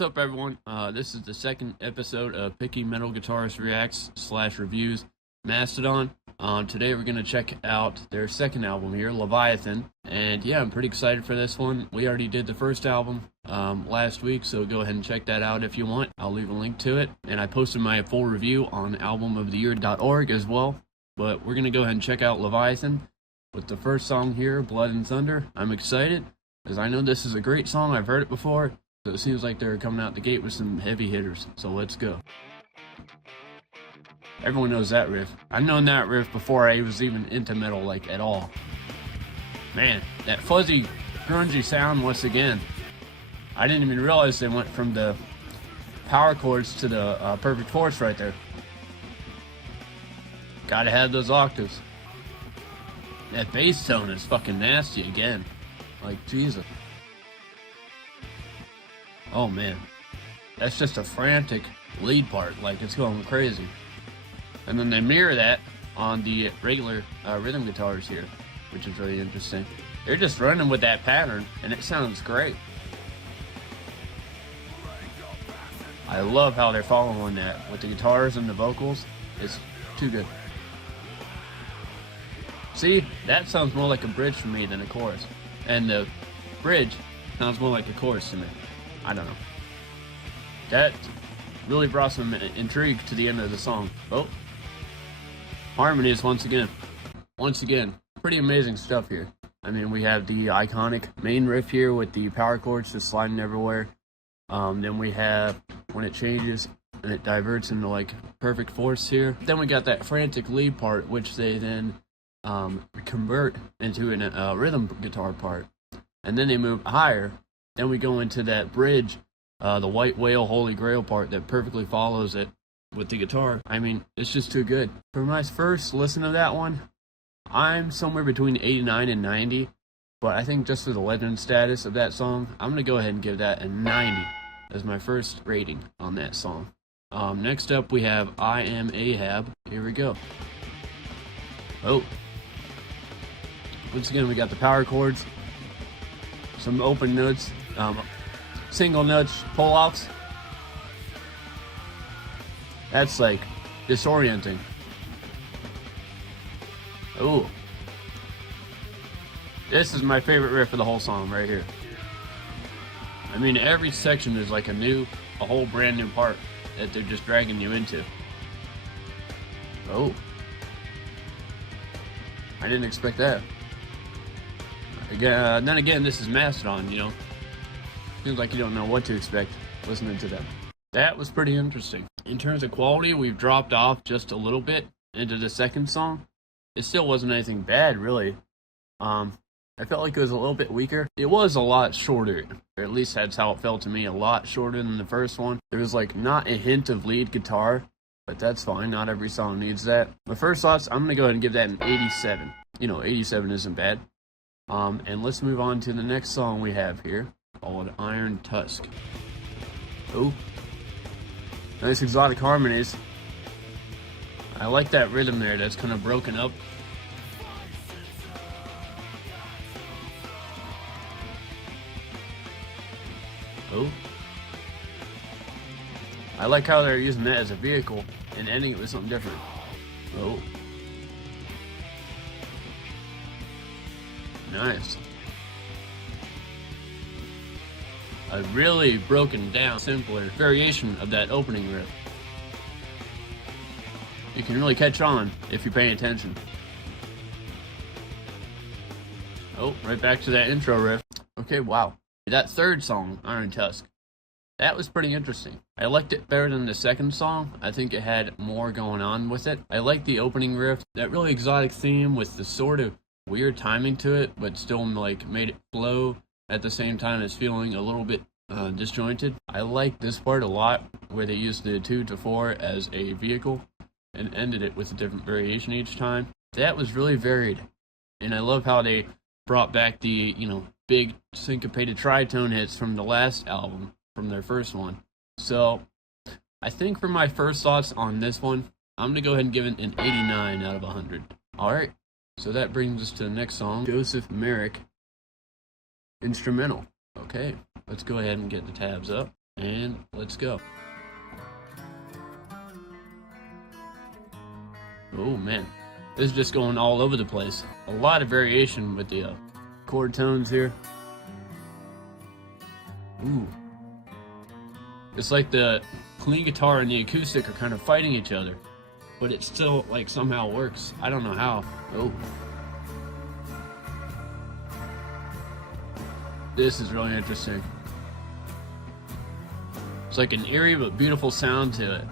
What's up, everyone? This is the second episode of Picky Metal Guitarist Reacts / Reviews Mastodon. Today we're going to check out their second album here, Leviathan. And yeah, I'm pretty excited for this one. We already did the first album last week, so go ahead and check that out if you want. I'll leave a link to it. And I posted my full review on albumoftheyear.org as well. But we're going to go ahead and check out Leviathan with the first song here, Blood and Thunder. I'm excited because I know this is a great song. I've heard it before. So it seems like they're coming out the gate with some heavy hitters. So let's go. Everyone knows that riff. I've known that riff before I was even into metal, like, at all. Man, that fuzzy, grungy sound once again. I didn't even realize they went from the power chords to the perfect fourths right there. Gotta have those octaves. That bass tone is fucking nasty again. Like, Jesus. Oh man, that's just a frantic lead part, like it's going crazy. And then they mirror that on the regular rhythm guitars here, which is really interesting. They're just running with that pattern, and it sounds great. I love how they're following that with the guitars and the vocals. It's too good. See, that sounds more like a bridge for me than a chorus. And the bridge sounds more like a chorus to me. I don't know. That really brought some intrigue to the end of the song. Oh, harmonies once again. Once again, pretty amazing stuff here. I mean, we have the iconic main riff here with the power chords just sliding everywhere. Then we have when it changes and it diverts into like perfect fourths here. Then we got that frantic lead part, which they then convert into a rhythm guitar part. And then they move higher. Then we go into that bridge, the White Whale Holy Grail part that perfectly follows it with the guitar. I mean, it's just too good. For my first listen to that one, I'm somewhere between 89 and 90. But I think just for the legend status of that song, I'm going to go ahead and give that a 90 as my first rating on that song. Next up, we have I Am Ahab. Here we go. Oh. Once again, we got the power chords. Some open notes, single notes, pull-outs. That's like disorienting. Ooh. This is my favorite riff of the whole song right here. I mean, every section is like a whole brand new part that they're just dragging you into. Oh. I didn't expect that. Again, then again, this is Mastodon, you know. Seems like you don't know what to expect listening to them. That was pretty interesting. In terms of quality, we've dropped off just a little bit into the second song. It still wasn't anything bad, really. I felt like it was a little bit weaker. It was a lot shorter, or at least that's how it felt to me, a lot shorter than the first one. There was like not a hint of lead guitar, but that's fine. Not every song needs that. My first thoughts, I'm going to go ahead and give that an 87. You know, 87 isn't bad. And let's move on to the next song we have here, called Iron Tusk. Oh, nice exotic harmonies. I like that rhythm there that's kind of broken up. Oh, I like how they're using that as a vehicle and ending it with something different. Oh. Nice. A really broken down, simpler variation of that opening riff. You can really catch on if you're paying attention. Oh, right back to that intro riff. Okay, wow. That third song, Iron Tusk, that was pretty interesting. I liked it better than the second song. I think it had more going on with it. I liked the opening riff, that really exotic theme with the sort of weird timing to it, but still like made it flow at the same time as feeling a little bit disjointed. I like this part a lot, where they used the 2/4 as a vehicle and ended it with a different variation each time. That was really varied, and I love how they brought back the big syncopated tritone hits from the last album, from their first one. So I think for my first thoughts on this one, I'm gonna go ahead and give it an 89 out of 100. All right. So that brings us to the next song, Joseph Merrick, instrumental. Okay, let's go ahead and get the tabs up. And let's go. Oh man, this is just going all over the place. A lot of variation with the chord tones here. Ooh. It's like the clean guitar and the acoustic are kind of fighting each other, but it still like somehow works. I don't know how. Oh. This is really interesting. It's like an eerie but beautiful sound to it.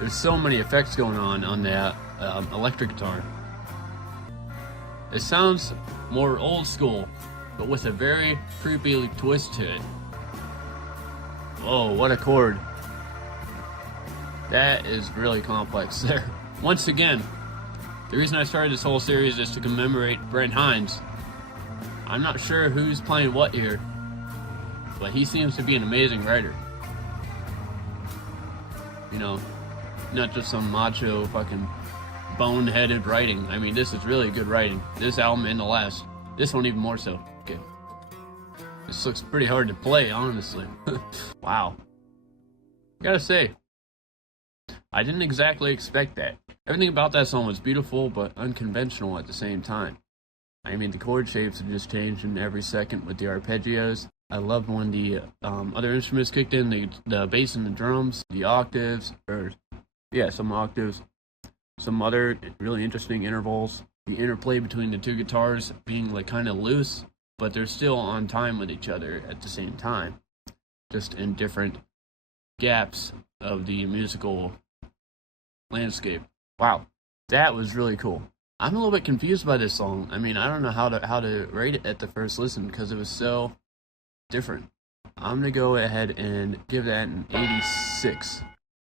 There's so many effects going on that electric guitar. It sounds more old school, but with a very creepy twist to it. Oh, what a chord. That is really complex there. Once again, the reason I started this whole series is to commemorate Brent Hinds. I'm not sure who's playing what here, but he seems to be an amazing writer. You know, not just some macho fucking boneheaded writing. I mean, this is really good writing. This album and the last. This one even more so. Okay. This looks pretty hard to play, honestly. Wow. Gotta say, I didn't exactly expect that. Everything about that song was beautiful, but unconventional at the same time. I mean, the chord shapes are just changing every second with the arpeggios. I love when the other instruments kicked in, the bass and the drums, the octaves, some octaves, some other really interesting intervals. The interplay between the two guitars being like kind of loose, but they're still on time with each other at the same time, just in different gaps of the musical landscape. Wow, that was really cool. I'm a little bit confused by this song. I mean, I don't know how to rate it at the first listen because it was so different. I'm gonna go ahead and give that an 86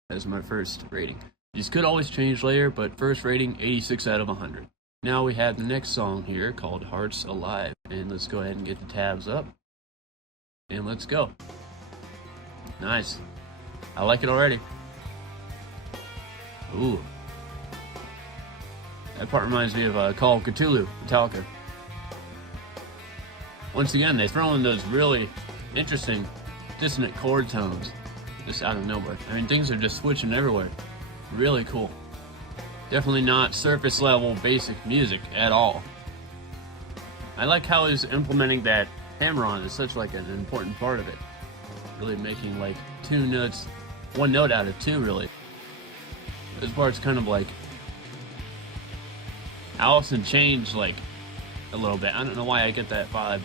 as my first rating. These could always change later, but first rating 86 out of 100. Now we have the next song here called Hearts Alive, and let's go ahead and get the tabs up and let's go. Nice. I like it already. Ooh. That part reminds me of Call of Cthulhu, Metallica. Once again, they throw in those really interesting, dissonant chord tones just out of nowhere. I mean, things are just switching everywhere. Really cool. Definitely not surface level basic music at all. I like how he's implementing that hammer-on as such like an important part of it. Really making like two notes, one note out of two really. This part's kind of like Alice in Chains, like a little bit. I don't know why I get that vibe.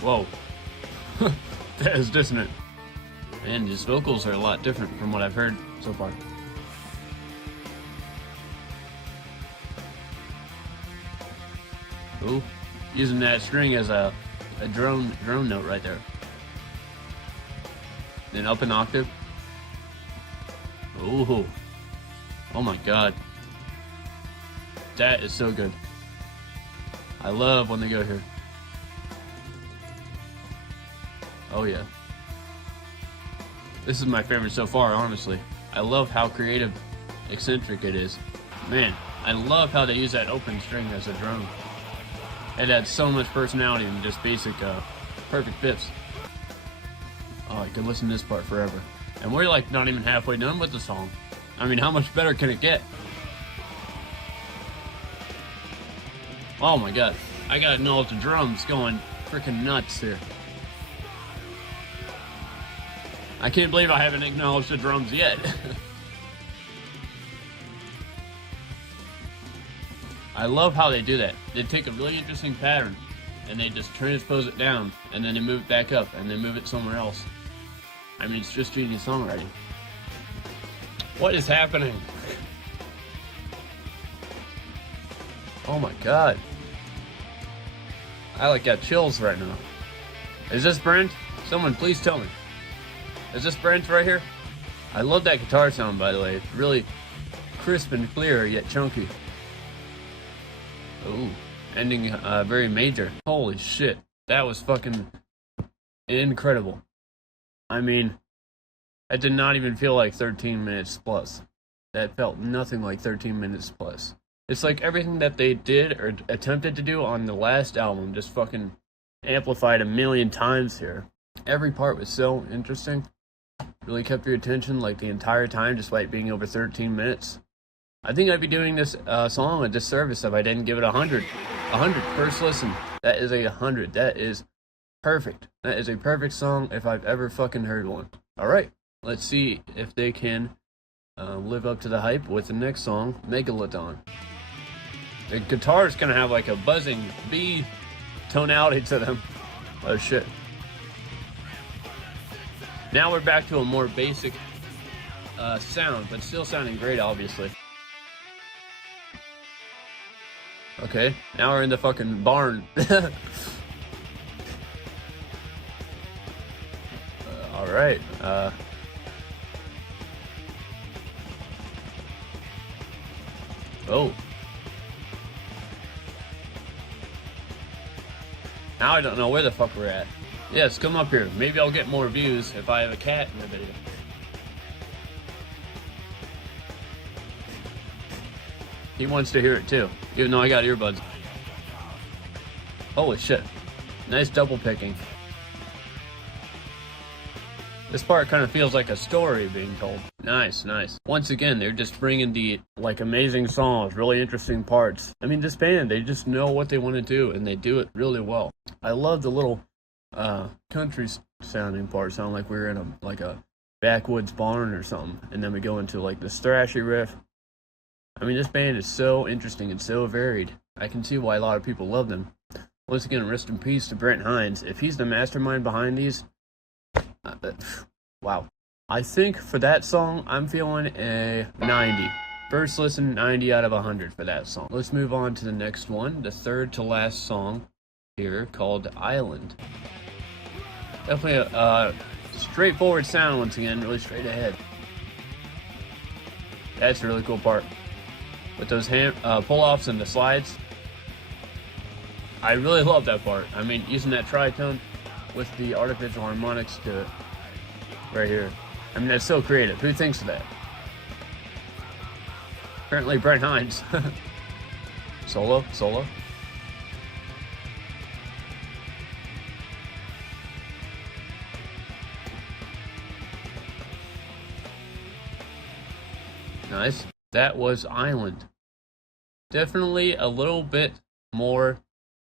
Whoa. That is dissonant. And his vocals are a lot different from what I've heard so far. Ooh, using that string as a drone note right there. Then up an octave. Ooh. Oh my god. That is so good. I love when they go here. Oh yeah. This is my favorite so far, honestly. I love how creative, eccentric it is. Man, I love how they use that open string as a drone. It adds so much personality than just basic, perfect fifths. Oh, I could listen to this part forever. And we're like not even halfway done with the song. I mean, how much better can it get? Oh my god. I gotta acknowledge the drums going freaking nuts here. I can't believe I haven't acknowledged the drums yet. I love how they do that. They take a really interesting pattern and they just transpose it down and then they move it back up and then move it somewhere else. I mean, it's just genius songwriting. What is happening? Oh my god. I like got chills right now. Is this Brent? Someone please tell me. Is this Brent right here? I love that guitar sound, by the way. It's really crisp and clear, yet chunky. Ooh, ending very major. Holy shit. That was fucking incredible. I mean, that did not even feel like 13 minutes plus. That felt nothing like 13 minutes plus. It's like everything that they did or attempted to do on the last album just fucking amplified a million times here. Every part was so interesting. Really kept your attention like the entire time, despite being over 13 minutes. I think I'd be doing this song a disservice if I didn't give it 100. 100 first listen. That is a 100. That is perfect. That is a perfect song if I've ever fucking heard one. Alright, let's see if they can live up to the hype with the next song, Megalodon. The guitar is gonna have like a buzzing B tonality to them. Oh shit. Now we're back to a more basic sound, but still sounding great, obviously. Okay, now we're in the fucking barn. Alright, oh. Now I don't know where the fuck we're at. Yes, come up here. Maybe I'll get more views if I have a cat in the video. He wants to hear it too, even though I got earbuds. Holy shit. Nice double picking. This part kind of feels like a story being told. Nice, nice. Once again, they're just bringing the, like, amazing songs, really interesting parts. I mean, this band, they just know what they want to do, and they do it really well. I love the little country sounding part. Sound like we're in a backwoods barn or something. And then we go into, like, the thrashy riff. I mean, this band is so interesting and so varied. I can see why a lot of people love them. Once again, rest in peace to Brent Hines. If he's the mastermind behind these, wow. I think for that song, I'm feeling a 90. First listen, 90 out of 100 for that song. Let's move on to the next one, the third to last song here, called Island. Definitely a straightforward sound once again, really straight ahead. That's a really cool part. With those pull-offs and the slides. I really love that part. I mean, using that tritone with the artificial harmonics to it right here. I mean, that's so creative. Who thinks of that? Apparently Brent Hines. Solo. Nice. That was Island. Definitely a little bit more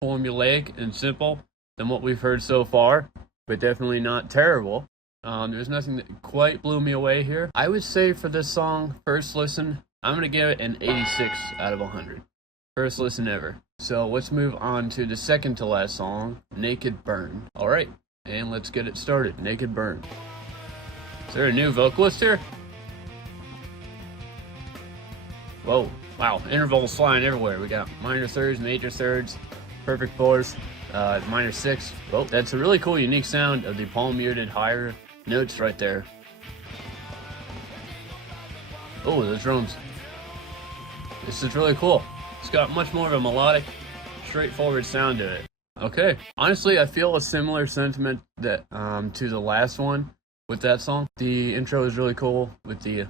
formulaic and simple than what we've heard so far, but definitely not terrible. There's nothing that quite blew me away here. I would say for this song, first listen, I'm going to give it an 86 out of 100. First listen ever. So let's move on to the second to last song, Naked Burn. Alright, and let's get it started. Naked Burn. Is there a new vocalist here? Whoa, wow, intervals flying everywhere. We got minor thirds, major thirds, perfect fourths, minor sixths. Oh, that's a really cool, unique sound of the palm muted higher notes right there. Oh, the drums. This is really cool. It's got much more of a melodic, straightforward sound to it. Okay, honestly, I feel a similar sentiment that to the last one with that song. The intro is really cool with the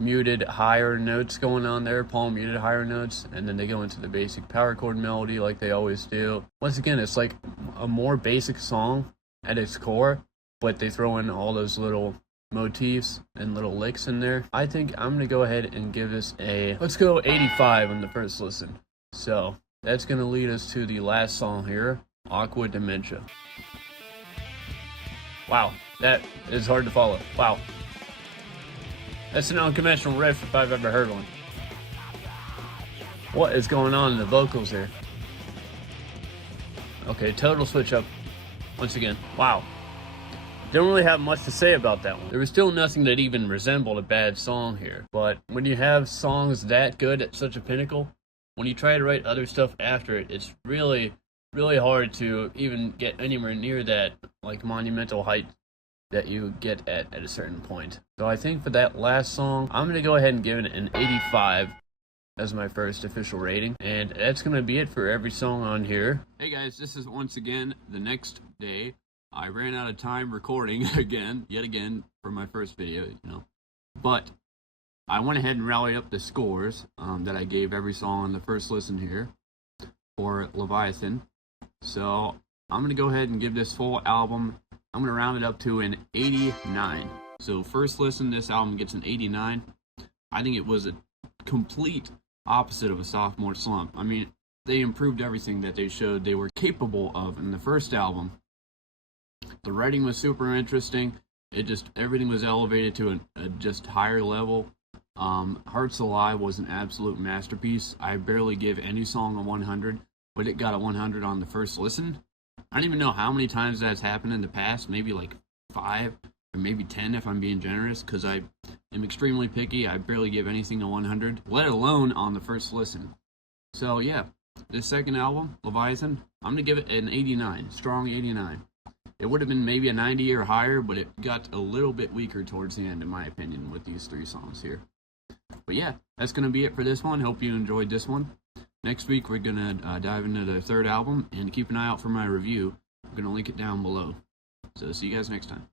muted higher notes going on there, palm muted higher notes, and then they go into the basic power chord melody like they always do. Once again, it's like a more basic song at its core, but they throw in all those little motifs and little licks in there. I think I'm gonna go ahead and give this let's go 85 on the first listen. So that's gonna lead us to the last song here, Aqua Dementia. Wow, that is hard to follow. Wow. That's an unconventional riff if I've ever heard one. What is going on in the vocals here? Okay, total switch up once again. Wow. Don't really have much to say about that one. There was still nothing that even resembled a bad song here. But when you have songs that good at such a pinnacle, when you try to write other stuff after it, it's really, really hard to even get anywhere near that like monumental height that you get at a certain point. So I think for that last song, I'm gonna go ahead and give it an 85 as my first official rating, and that's gonna be it for every song on here. Hey guys, this is once again the next day. I ran out of time recording yet again for my first video, but I went ahead and rallied up the scores that I gave every song on the first listen here for Leviathan. So I'm gonna go ahead and give this full album, I'm going to round it up to an 89. So first listen, this album gets an 89. I think it was a complete opposite of a sophomore slump. I mean, they improved everything that they showed they were capable of in the first album. The writing was super interesting. Everything was elevated to a just higher level. Hearts Alive was an absolute masterpiece. I barely give any song a 100, but it got a 100 on the first listen. I don't even know how many times that's happened in the past, maybe like 5 or maybe 10 if I'm being generous, because I am extremely picky. I barely give anything a 100, let alone on the first listen. So yeah, this second album, Leviathan, I'm going to give it an 89, strong 89. It would have been maybe a 90 or higher, but it got a little bit weaker towards the end, in my opinion, with these 3 songs here. But yeah, that's going to be it for this one. Hope you enjoyed this one. Next week, we're going to dive into the third album, and keep an eye out for my review. I'm going to link it down below. So see you guys next time.